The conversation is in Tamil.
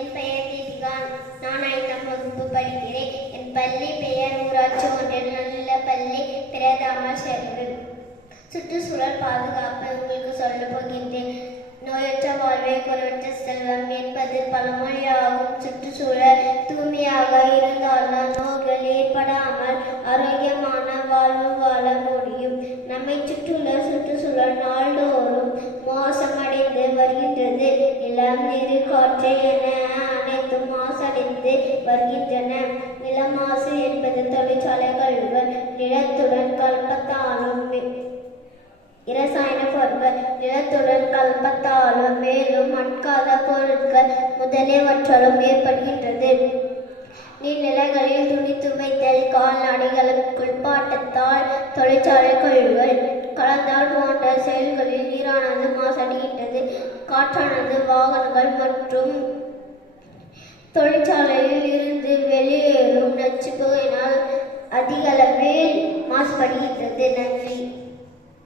என் பெயர் தீபிகா. நான் ஐந்தாம் வகுப்பு படிக்கிறேன். என் பள்ளி பெயர் ஊராட்சி ஒன்றிய நல்ல பள்ளி பிரதாம செல்வி. சுற்றுச்சூழல் பாதுகாப்பு உங்களுக்கு சொல்ல போகின்றேன். நோயற்ற வாழ்வை குறைவற்ற செல்வம் என்பது பழமொழியாகும். சுற்றுச்சூழல் தூய்மையாக இருந்தால்தான் நோய்கள் ஏற்படாமல் ஆரோக்கியமான வாழ்வு வாழ முடியும். நம்மை நிலம் நீர் காற்று என அனைத்தும் மாசடைந்து வருகின்றன. நில மாசு என்பது தொழிற்சாலைகள் நிலத்துடன் கல்பத்தாலும் இரசாயன பொருட்கள் நிலத்துடன் கலப்பத்தாலும் மேலும் மட்காத பொருட்கள் முதலியவற்றாலும் ஏற்படுகின்றது. நீர்நிலைகளில் துணி துவைத்தல் கால்நடைகளும் குளிப்பாட்டத்தால் தொழிற்சாலை காற்றானது வாகனங்கள் மற்றும் தொழிற்சாலையில் இருந்து வெளியேறும்